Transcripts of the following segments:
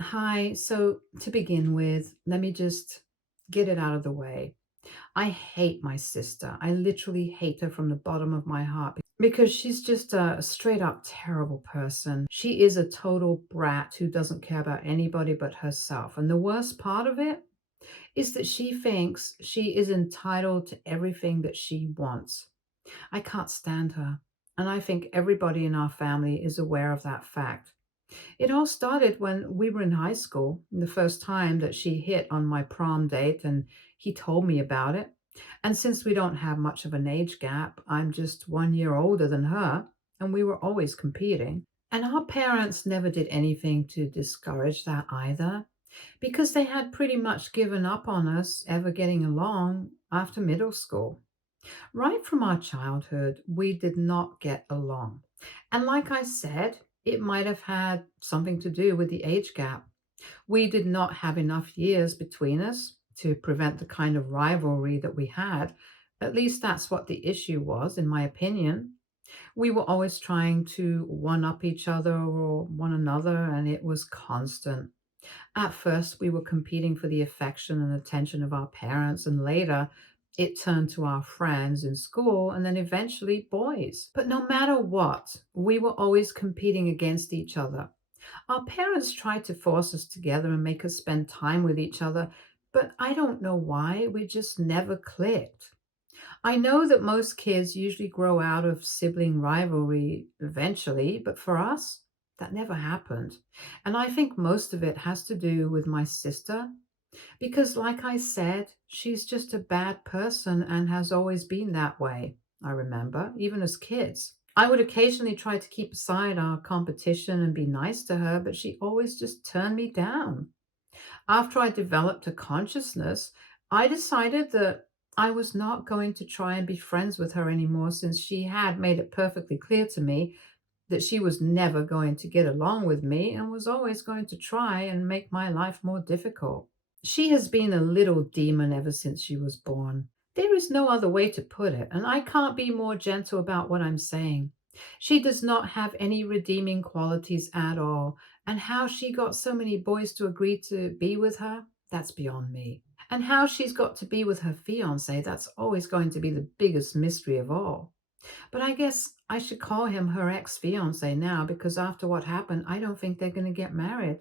Hi. So, to begin with, let me just get it out of the way. I hate my sister. I literally hate her from the bottom of my heart because she's just a straight up terrible person. She is a total brat who doesn't care about anybody but herself. And the worst part of it is that she thinks she is entitled to everything that she wants. I can't stand her. And I think everybody in our family is aware of that fact. It all started when we were in high school, the first time that she hit on my prom date, and he told me about it. And since we don't have much of an age gap, I'm just 1 year older than her, and we were always competing. And our parents never did anything to discourage that either, because they had pretty much given up on us ever getting along after middle school. Right from our childhood, we did not get along. And like I said, it might have had something to do with the age gap. We did not have enough years between us to prevent the kind of rivalry that we had. At least that's what the issue was, in my opinion. We were always trying to one up each other or one another, and it was constant. At first, we were competing for the affection and attention of our parents, and later it turned to our friends in school and then eventually boys. But no matter what, we were always competing against each other. Our parents tried to force us together and make us spend time with each other, but I don't know why, we just never clicked. I know that most kids usually grow out of sibling rivalry eventually, but for us, that never happened. And I think most of it has to do with my sister, because, like I said, she's just a bad person and has always been that way. I remember, even as kids. I would occasionally try to keep aside our competition and be nice to her, but she always just turned me down. After I developed a consciousness, I decided that I was not going to try and be friends with her anymore since she had made it perfectly clear to me that she was never going to get along with me and was always going to try and make my life more difficult. She has been a little demon ever since she was born. There is no other way to put it, and I can't be more gentle about what I'm saying. She does not have any redeeming qualities at all, and how she got so many boys to agree to be with her, that's beyond me. And how she's got to be with her fiance, that's always going to be the biggest mystery of all. But I guess I should call him her ex-fiance now because after what happened, I don't think they're going to get married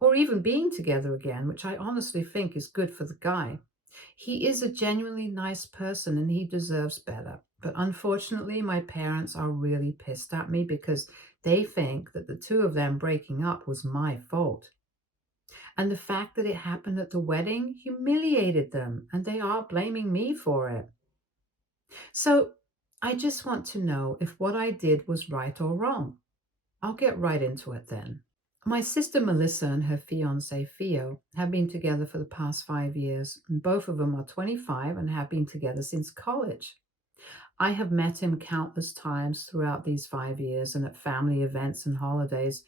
or even being together again, which I honestly think is good for the guy. He is a genuinely nice person and he deserves better. But unfortunately, my parents are really pissed at me because they think that the two of them breaking up was my fault. And the fact that it happened at the wedding humiliated them, and they are blaming me for it. So I just want to know if what I did was right or wrong. I'll get right into it then. My sister Melissa and her fiance Theo have been together for the past 5 years, and both of them are 25 and have been together since college. I have met him countless times throughout these 5 years and at family events and holidays,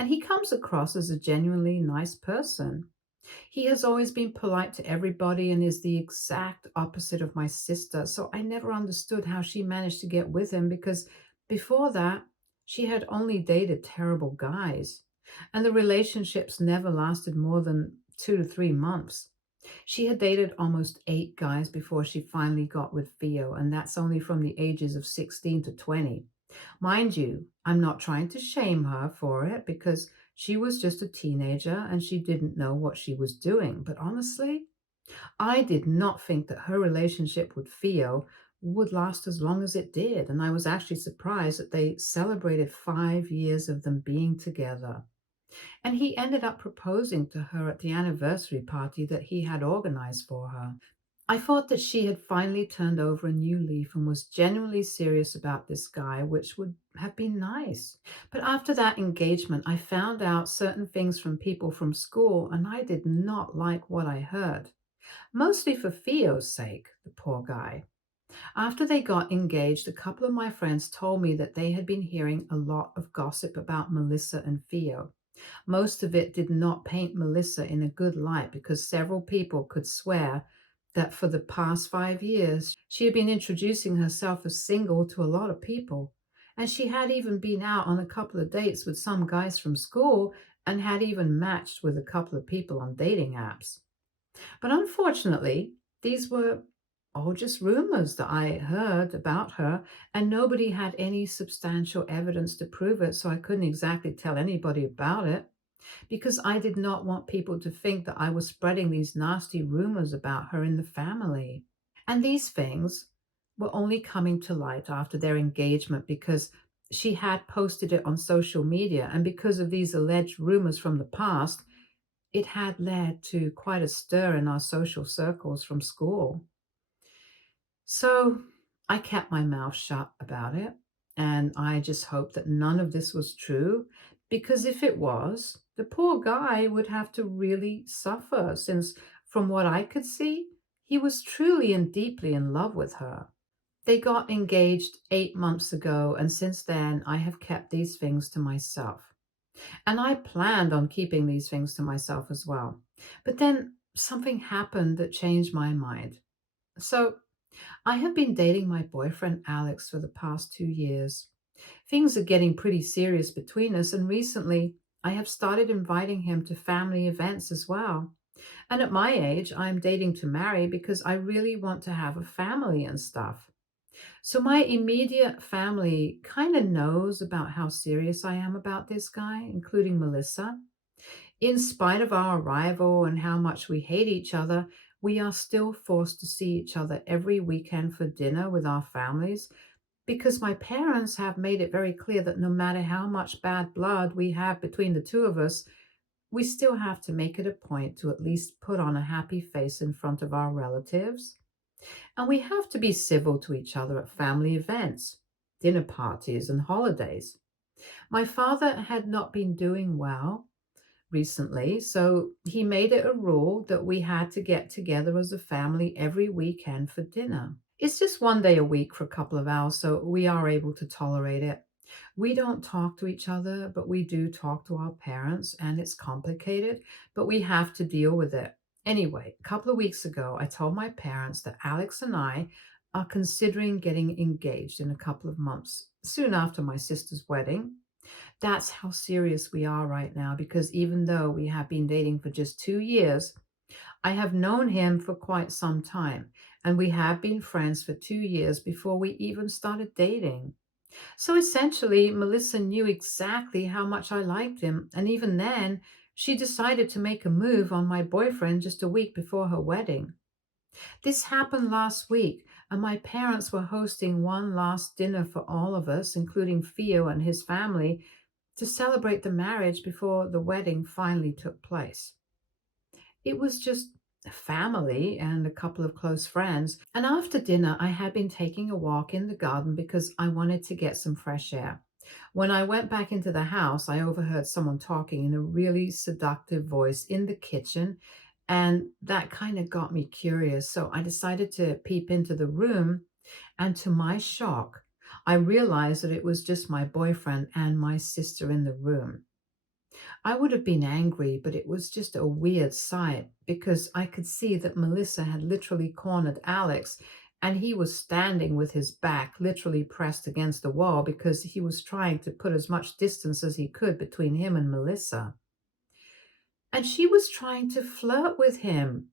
and he comes across as a genuinely nice person. He has always been polite to everybody and is the exact opposite of my sister. So I never understood how she managed to get with him because before that, she had only dated terrible guys. And the relationships never lasted more than 2 to 3 months. She had dated almost 8 guys before she finally got with Theo, and that's only from the ages of 16 to 20. Mind you, I'm not trying to shame her for it because she was just a teenager and she didn't know what she was doing. But honestly, I did not think that her relationship with Theo would last as long as it did. And I was actually surprised that they celebrated 5 years of them being together. And he ended up proposing to her at the anniversary party that he had organized for her. I thought that she had finally turned over a new leaf and was genuinely serious about this guy, which would have been nice. But after that engagement, I found out certain things from people from school, and I did not like what I heard. Mostly for Theo's sake, the poor guy. After they got engaged, a couple of my friends told me that they had been hearing a lot of gossip about Melissa and Theo. Most of it did not paint Melissa in a good light because several people could swear that for the past 5 years she had been introducing herself as single to a lot of people. And she had even been out on a couple of dates with some guys from school, and had even matched with a couple of people on dating apps. But unfortunately, these were all just rumors that I heard about her, and nobody had any substantial evidence to prove it, so I couldn't exactly tell anybody about it because I did not want people to think that I was spreading these nasty rumors about her in the family. And these things were only coming to light after their engagement because she had posted it on social media, and because of these alleged rumors from the past, it had led to quite a stir in our social circles from school. So I kept my mouth shut about it, and I just hoped that none of this was true, because if it was, the poor guy would have to really suffer, since from what I could see, he was truly and deeply in love with her. They got engaged 8 months ago, and since then I have kept these things to myself. And I planned on keeping these things to myself as well. But then something happened that changed my mind. So I have been dating my boyfriend Alex for the past 2 years. Things are getting pretty serious between us, and recently I have started inviting him to family events as well. And at my age, I'm dating to marry because I really want to have a family and stuff. So my immediate family kind of knows about how serious I am about this guy, including Melissa. In spite of our arrival and how much we hate each other, we are still forced to see each other every weekend for dinner with our families because my parents have made it very clear that no matter how much bad blood we have between the two of us, we still have to make it a point to at least put on a happy face in front of our relatives. And we have to be civil to each other at family events, dinner parties, and holidays. My father had not been doing well recently, so he made it a rule that we had to get together as a family every weekend for dinner. It's just one day a week for a couple of hours, so we are able to tolerate it. We don't talk to each other, but we do talk to our parents, and it's complicated, but we have to deal with it. Anyway, a couple of weeks ago, I told my parents that Alex and I are considering getting engaged in a couple of months, soon after my sister's wedding. That's how serious we are right now because even though we have been dating for just 2 years, I have known him for quite some time, and we have been friends for 2 years before we even started dating. So essentially, Melissa knew exactly how much I liked him, and even then, she decided to make a move on my boyfriend just a week before her wedding. This happened last week, and my parents were hosting one last dinner for all of us, including Theo and his family, to celebrate the marriage before the wedding finally took place. It was just family and a couple of close friends. And after dinner, I had been taking a walk in the garden because I wanted to get some fresh air. When I went back into the house, I overheard someone talking in a really seductive voice in the kitchen, and that kind of got me curious. So I decided to peep into the room, and to my shock, I realized that it was just my boyfriend and my sister in the room. I would have been angry, but it was just a weird sight because I could see that Melissa had literally cornered Alex, and he was standing with his back literally pressed against the wall because he was trying to put as much distance as he could between him and Melissa. And she was trying to flirt with him,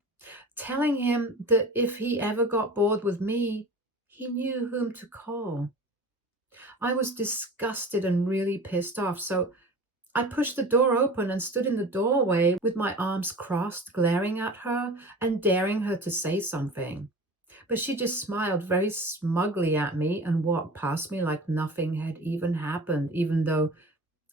telling him that if he ever got bored with me, he knew whom to call. I was disgusted and really pissed off, so I pushed the door open and stood in the doorway with my arms crossed, glaring at her and daring her to say something. But she just smiled very smugly at me and walked past me like nothing had even happened, even though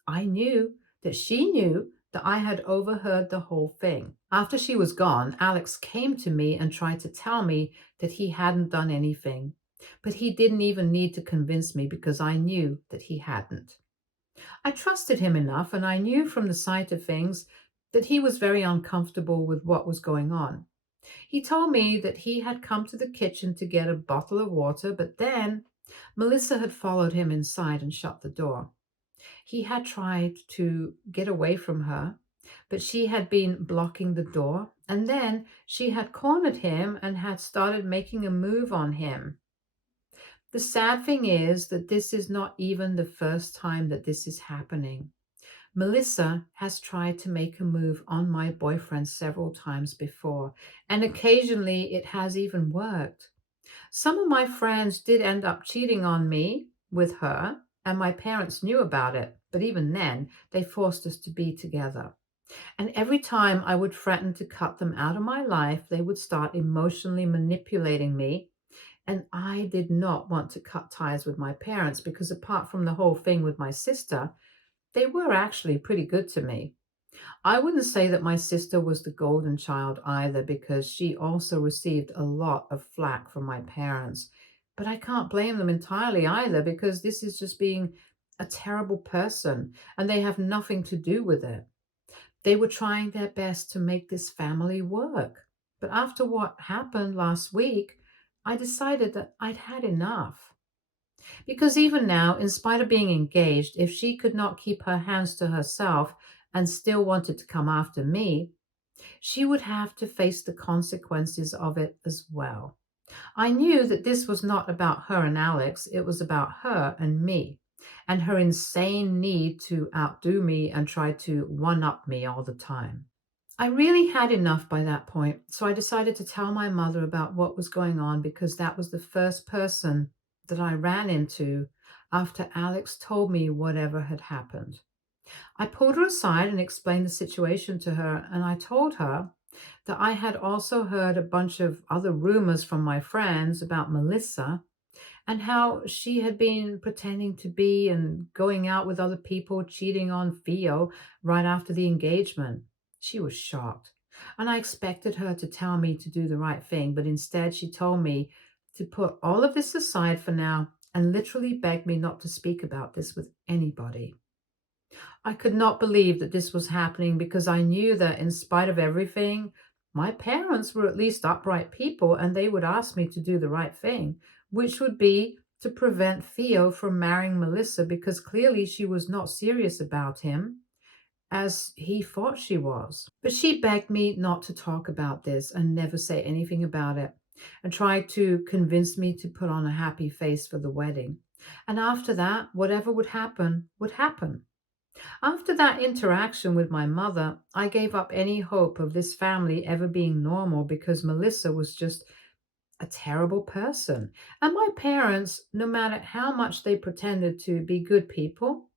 I knew that she knew that I had overheard the whole thing. After she was gone, Alex came to me and tried to tell me that he hadn't done anything. But he didn't even need to convince me because I knew that he hadn't. I trusted him enough, and I knew from the sight of things that he was very uncomfortable with what was going on. He told me that he had come to the kitchen to get a bottle of water, but then Melissa had followed him inside and shut the door. He had tried to get away from her, but she had been blocking the door, and then she had cornered him and had started making a move on him. The sad thing is that this is not even the first time that this is happening. Melissa has tried to make a move on my boyfriend several times before, and occasionally it has even worked. Some of my friends did end up cheating on me with her, and my parents knew about it, but even then, they forced us to be together. And every time I would threaten to cut them out of my life, they would start emotionally manipulating me. And I did not want to cut ties with my parents because, apart from the whole thing with my sister, they were actually pretty good to me. I wouldn't say that my sister was the golden child either because she also received a lot of flack from my parents. But I can't blame them entirely either because this is just being a terrible person and they have nothing to do with it. They were trying their best to make this family work. But after what happened last week, I decided that I'd had enough. Because even now, in spite of being engaged, if she could not keep her hands to herself and still wanted to come after me, she would have to face the consequences of it as well. I knew that this was not about her and Alex, it was about her and me, and her insane need to outdo me and try to one up me all the time. I really had enough by that point, so I decided to tell my mother about what was going on because that was the first person that I ran into after Alex told me whatever had happened. I pulled her aside and explained the situation to her, and I told her that I had also heard a bunch of other rumors from my friends about Melissa and how she had been pretending to be and going out with other people, cheating on Theo right after the engagement. She was shocked, and I expected her to tell me to do the right thing, but instead she told me to put all of this aside for now and literally begged me not to speak about this with anybody. I could not believe that this was happening because I knew that in spite of everything, my parents were at least upright people and they would ask me to do the right thing, which would be to prevent Theo from marrying Melissa because clearly she was not serious about him as he thought she was. But she begged me not to talk about this and never say anything about it and tried to convince me to put on a happy face for the wedding. And after that, whatever would happen would happen. After that interaction with my mother, I gave up any hope of this family ever being normal because Melissa was just a terrible person. And my parents, no matter how much they pretended to be good people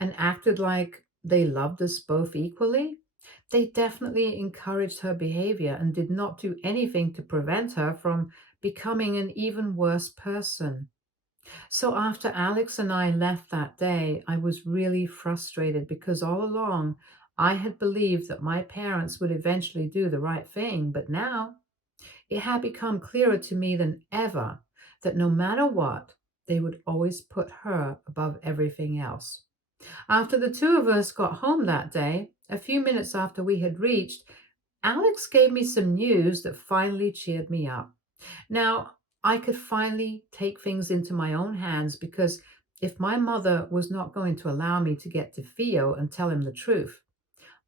and acted like they loved us both equally, they definitely encouraged her behavior and did not do anything to prevent her from becoming an even worse person. So after Alex and I left that day, I was really frustrated because all along I had believed that my parents would eventually do the right thing. But now it had become clearer to me than ever that no matter what, they would always put her above everything else. After the two of us got home that day, a few minutes after we had reached, Alex gave me some news that finally cheered me up. Now, I could finally take things into my own hands because if my mother was not going to allow me to get to Theo and tell him the truth,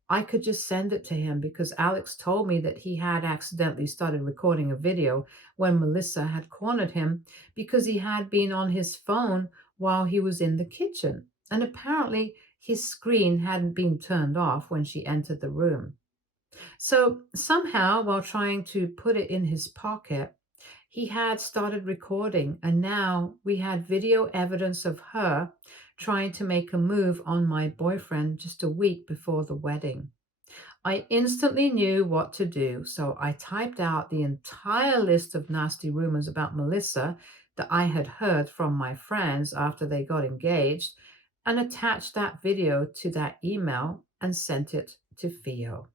I could just send it to him because Alex told me that he had accidentally started recording a video when Melissa had cornered him because he had been on his phone while he was in the kitchen. And apparently, his screen hadn't been turned off when she entered the room. So somehow, while trying to put it in his pocket, he had started recording, and now we had video evidence of her trying to make a move on my boyfriend just a week before the wedding. I instantly knew what to do, so I typed out the entire list of nasty rumors about Melissa that I had heard from my friends after they got engaged and attached that video to that email and sent it to Theo.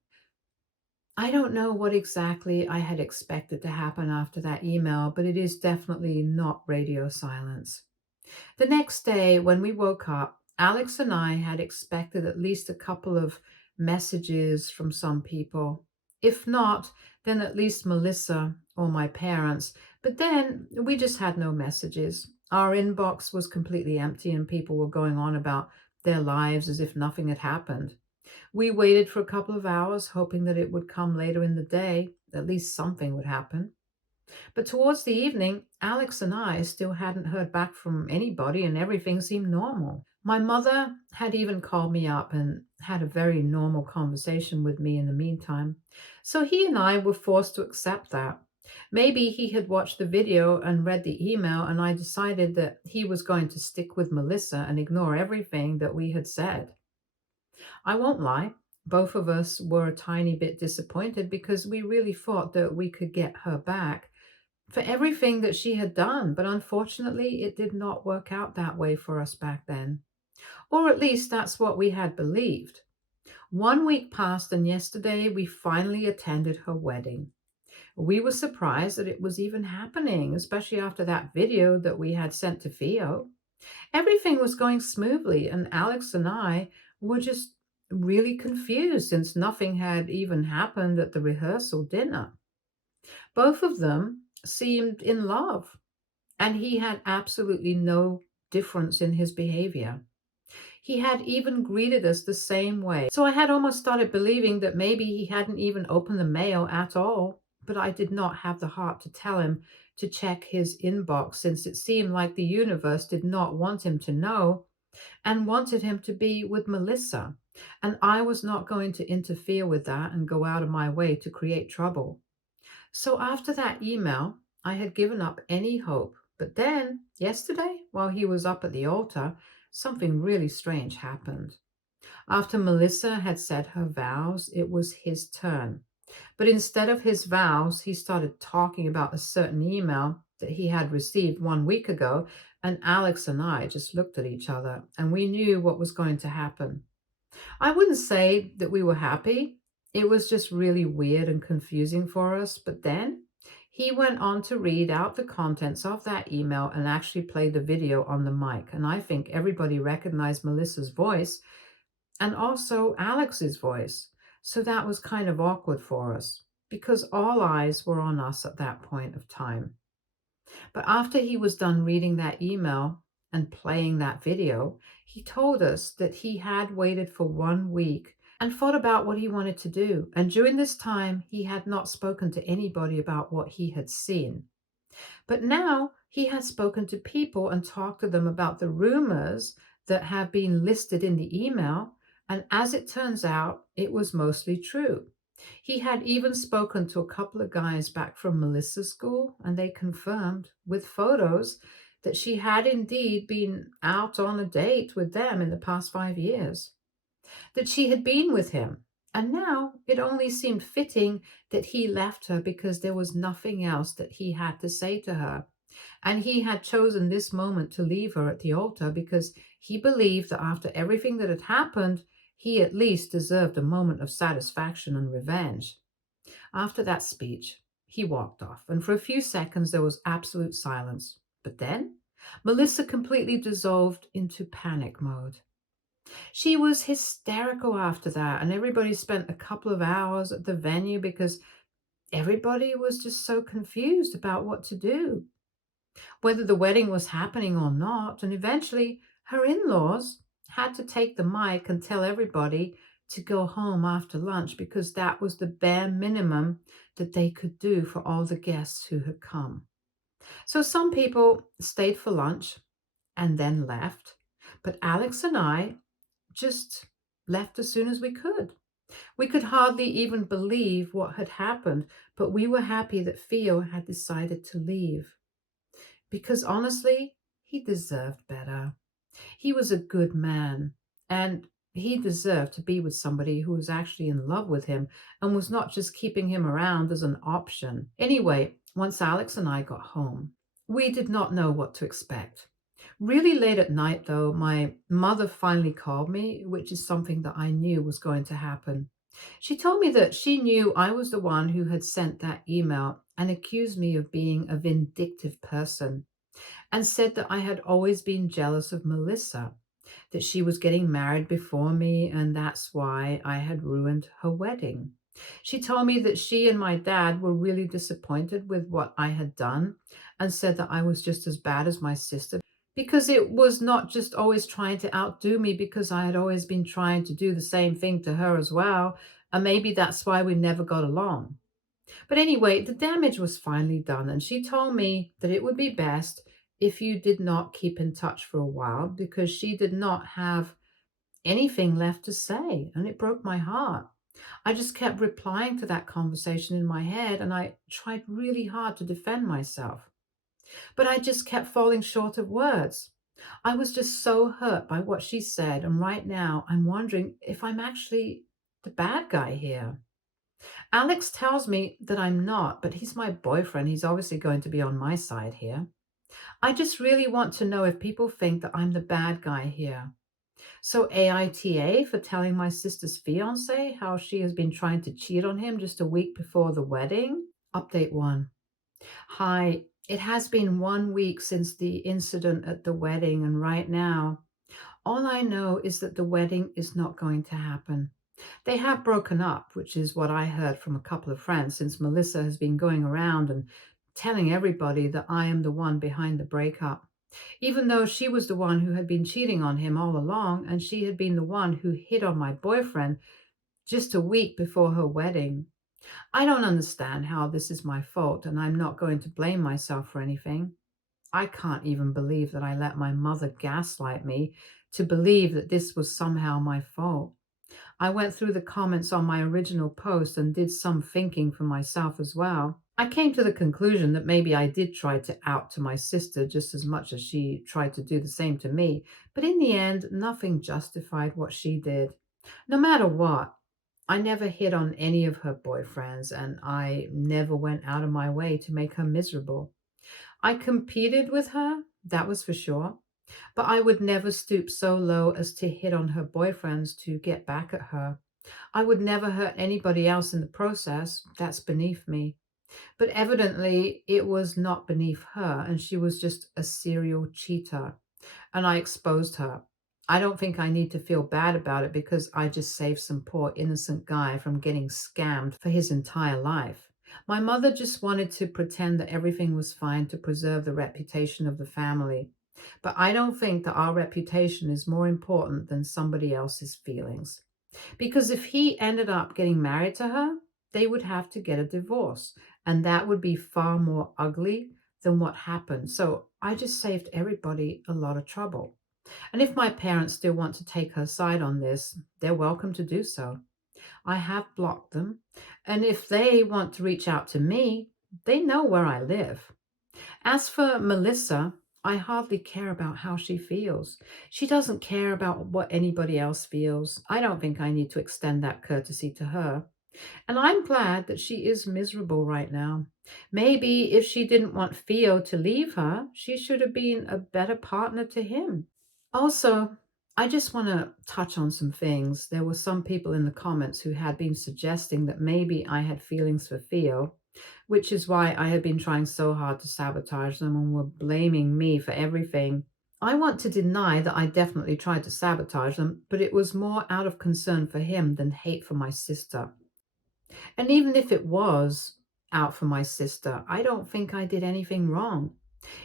I don't know what exactly I had expected to happen after that email, but it is definitely not radio silence. The next day, when we woke up, Alex and I had expected at least a couple of messages from some people. If not, then at least Melissa or my parents. But then we just had no messages. Our inbox was completely empty, and people were going on about their lives as if nothing had happened. We waited for a couple of hours, hoping that it would come later in the day. At least something would happen. But towards the evening, Alex and I still hadn't heard back from anybody, and everything seemed normal. My mother had even called me up and had a very normal conversation with me in the meantime. So he and I were forced to accept that. Maybe he had watched the video and read the email, and I decided that he was going to stick with Melissa and ignore everything that we had said. I won't lie, both of us were a tiny bit disappointed because we really thought that we could get her back for everything that she had done, but unfortunately, it did not work out that way for us back then. Or at least that's what we had believed. 1 week passed, and yesterday we finally attended her wedding. We were surprised that it was even happening, especially after that video that we had sent to Theo. Everything was going smoothly, and Alex and I were just really confused since nothing had even happened at the rehearsal dinner. Both of them seemed in love, and he had absolutely no difference in his behavior. He had even greeted us the same way. So I had almost started believing that maybe he hadn't even opened the mail at all, but I did not have the heart to tell him to check his inbox since it seemed like the universe did not want him to know and wanted him to be with Melissa. And I was not going to interfere with that and go out of my way to create trouble. So after that email, I had given up any hope. But then, yesterday, while he was up at the altar, something really strange happened. After Melissa had said her vows, it was his turn. But instead of his vows, he started talking about a certain email that he had received 1 week ago, and Alex and I just looked at each other and we knew what was going to happen. I wouldn't say that we were happy. It was just really weird and confusing for us. But then he went on to read out the contents of that email and actually play the video on the mic. And I think everybody recognized Melissa's voice and also Alex's voice. So that was kind of awkward for us because all eyes were on us at that point of time. But after he was done reading that email and playing that video, he told us that he had waited for 1 week and thought about what he wanted to do. And during this time, he had not spoken to anybody about what he had seen. But now he had spoken to people and talked to them about the rumors that have been listed in the email. And as it turns out, it was mostly true. He had even spoken to a couple of guys back from Melissa's school, and they confirmed with photos that she had indeed been out on a date with them in the past 5 years, that she had been with him. And now it only seemed fitting that he left her because there was nothing else that he had to say to her. And he had chosen this moment to leave her at the altar because he believed that after everything that had happened, he at least deserved a moment of satisfaction and revenge. After that speech, he walked off, and for a few seconds there was absolute silence. But then, Melissa completely dissolved into panic mode. She was hysterical after that, and everybody spent a couple of hours at the venue because everybody was just so confused about what to do, whether the wedding was happening or not. And eventually, her in laws had to take the mic and tell everybody to go home after lunch because that was the bare minimum that they could do for all the guests who had come. So some people stayed for lunch and then left, but Alex and I just left as soon as we could. We could hardly even believe what had happened, but we were happy that Theo had decided to leave because honestly, he deserved better. He was a good man, and he deserved to be with somebody who was actually in love with him and was not just keeping him around as an option. Anyway, once Alex and I got home, we did not know what to expect. Really late at night, though, my mother finally called me, which is something that I knew was going to happen. She told me that she knew I was the one who had sent that email and accused me of being a vindictive person, and said that I had always been jealous of Melissa, that she was getting married before me, and that's why I had ruined her wedding. She told me that she and my dad were really disappointed with what I had done and said that I was just as bad as my sister because it was not just always trying to outdo me because I had always been trying to do the same thing to her as well, and maybe that's why we never got along. But anyway, the damage was finally done, and she told me that it would be best if you did not keep in touch for a while because she did not have anything left to say, and it broke my heart. I just kept replying to that conversation in my head, and I tried really hard to defend myself. But I just kept falling short of words. I was just so hurt by what she said, and right now I'm wondering if I'm actually the bad guy here. Alex tells me that I'm not, but he's my boyfriend. He's obviously going to be on my side here. I just really want to know if people think that I'm the bad guy here. So AITA for telling my sister's fiance how she has been trying to cheat on him just a week before the wedding. Update 1. Hi, it has been 1 week since the incident at the wedding, and right now, all I know is that the wedding is not going to happen. They have broken up, which is what I heard from a couple of friends, since Melissa has been going around and telling everybody that I am the one behind the breakup, even though she was the one who had been cheating on him all along, and she had been the one who hit on my boyfriend just a week before her wedding. I don't understand how this is my fault, and I'm not going to blame myself for anything. I can't even believe that I let my mother gaslight me to believe that this was somehow my fault. I went through the comments on my original post and did some thinking for myself as well. I came to the conclusion that maybe I did try to out to my sister just as much as she tried to do the same to me, but in the end, nothing justified what she did. No matter what, I never hit on any of her boyfriends, and I never went out of my way to make her miserable. I competed with her, that was for sure, but I would never stoop so low as to hit on her boyfriends to get back at her. I would never hurt anybody else in the process. That's beneath me. But evidently, it was not beneath her, and she was just a serial cheater, and I exposed her. I don't think I need to feel bad about it because I just saved some poor innocent guy from getting scammed for his entire life. My mother just wanted to pretend that everything was fine to preserve the reputation of the family. But I don't think that our reputation is more important than somebody else's feelings. Because if he ended up getting married to her, they would have to get a divorce, and that would be far more ugly than what happened. So I just saved everybody a lot of trouble. And if my parents still want to take her side on this, they're welcome to do so. I have blocked them. And if they want to reach out to me, they know where I live. As for Melissa, I hardly care about how she feels. She doesn't care about what anybody else feels. I don't think I need to extend that courtesy to her. And I'm glad that she is miserable right now. Maybe if she didn't want Theo to leave her, she should have been a better partner to him. Also, I just want to touch on some things. There were some people in the comments who had been suggesting that maybe I had feelings for Theo, which is why I had been trying so hard to sabotage them and were blaming me for everything. I want to deny that I definitely tried to sabotage them, but it was more out of concern for him than hate for my sister. And even if it was out for my sister, I don't think I did anything wrong.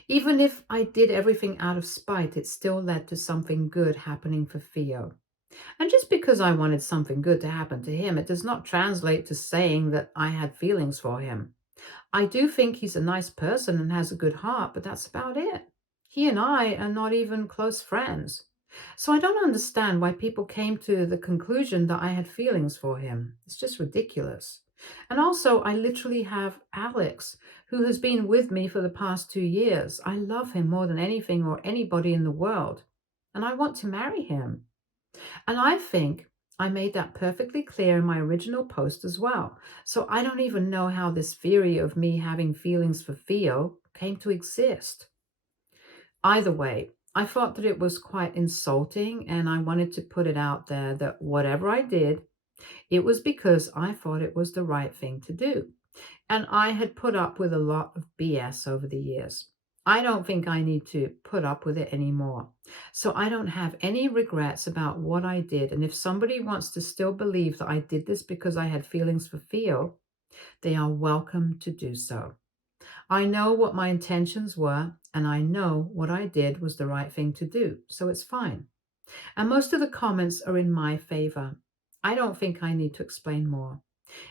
Even if I did everything out of spite, it still led to something good happening for Theo. And just because I wanted something good to happen to him, it does not translate to saying that I had feelings for him. I do think he's a nice person and has a good heart, but that's about it. He and I are not even close friends. So I don't understand why people came to the conclusion that I had feelings for him. It's just ridiculous. And also, I literally have Alex, who has been with me for the past 2 years. I love him more than anything or anybody in the world, and I want to marry him. And I think I made that perfectly clear in my original post as well. So I don't even know how this theory of me having feelings for Theo came to exist. Either way, I thought that it was quite insulting, and I wanted to put it out there that whatever I did, it was because I thought it was the right thing to do. And I had put up with a lot of BS over the years. I don't think I need to put up with it anymore. So I don't have any regrets about what I did. And if somebody wants to still believe that I did this because I had feelings for Theo, they are welcome to do so. I know what my intentions were, and I know what I did was the right thing to do. So it's fine. And most of the comments are in my favor. I don't think I need to explain more.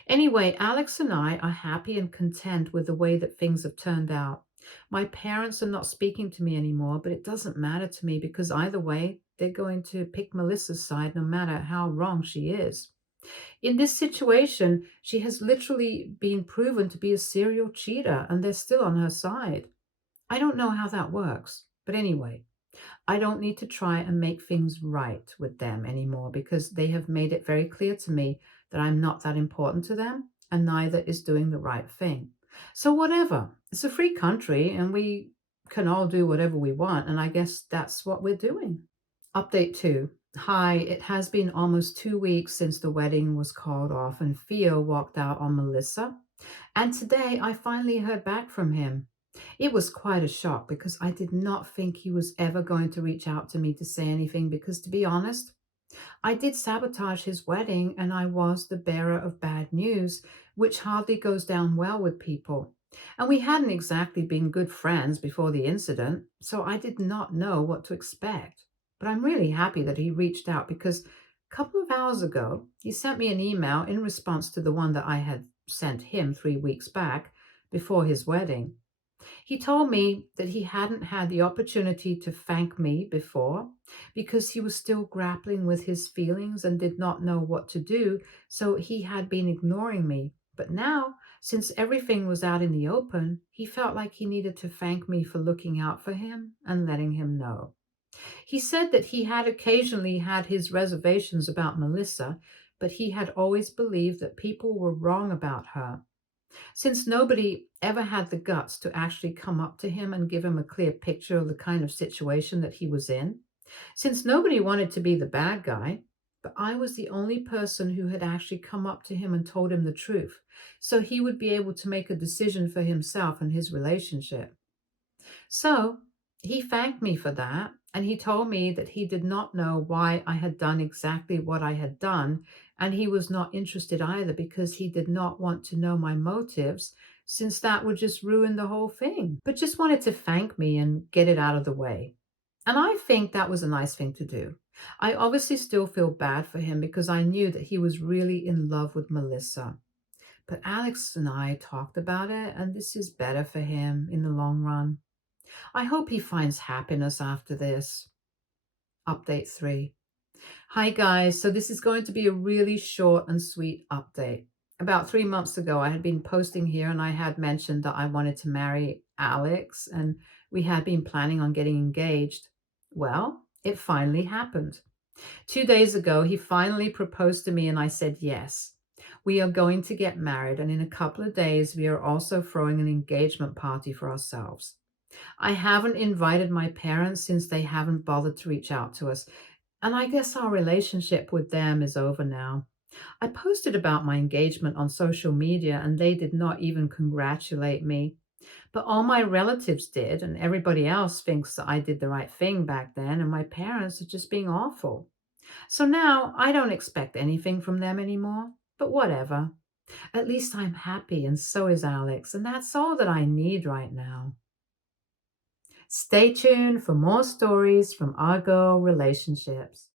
Anyway, Alex and I are happy and content with the way that things have turned out. My parents are not speaking to me anymore, but it doesn't matter to me because either way, they're going to pick Melissa's side no matter how wrong she is. In this situation, she has literally been proven to be a serial cheater and they're still on her side. I don't know how that works. But anyway, I don't need to try and make things right with them anymore because they have made it very clear to me that I'm not that important to them and neither is doing the right thing. So, whatever, it's a free country and we can all do whatever we want. And I guess that's what we're doing. Update two. Hi, it has been almost 2 weeks since the wedding was called off and Theo walked out on Melissa. And today I finally heard back from him. It was quite a shock because I did not think he was ever going to reach out to me to say anything because, to be honest, I did sabotage his wedding and I was the bearer of bad news, which hardly goes down well with people. And we hadn't exactly been good friends before the incident, so I did not know what to expect. But I'm really happy that he reached out because a couple of hours ago, he sent me an email in response to the one that I had sent him 3 weeks back before his wedding. He told me that he hadn't had the opportunity to thank me before because he was still grappling with his feelings and did not know what to do, so he had been ignoring me. But now, since everything was out in the open, he felt like he needed to thank me for looking out for him and letting him know. He said that he had occasionally had his reservations about Melissa, but he had always believed that people were wrong about her. Since nobody ever had the guts to actually come up to him and give him a clear picture of the kind of situation that he was in, since nobody wanted to be the bad guy, but I was the only person who had actually come up to him and told him the truth, so he would be able to make a decision for himself and his relationship. So he thanked me for that, and he told me that he did not know why I had done exactly what I had done, and he was not interested either because he did not want to know my motives, since that would just ruin the whole thing, but just wanted to thank me and get it out of the way. And I think that was a nice thing to do. I obviously still feel bad for him because I knew that he was really in love with Melissa. But Alex and I talked about it, and this is better for him in the long run. I hope he finds happiness after this. Update three. Hi, guys. So, this is going to be a really short and sweet update. About 3 months ago, I had been posting here and I had mentioned that I wanted to marry Alex and we had been planning on getting engaged. Well, it finally happened. 2 days ago, he finally proposed to me and I said yes. We are going to get married, and in a couple of days, we are also throwing an engagement party for ourselves. I haven't invited my parents since they haven't bothered to reach out to us, and I guess our relationship with them is over now. I posted about my engagement on social media and they did not even congratulate me. But all my relatives did, and everybody else thinks that I did the right thing back then, and my parents are just being awful. So now I don't expect anything from them anymore, but whatever. At least I'm happy, and so is Alex, and that's all that I need right now. Stay tuned for more stories from our girl relationships.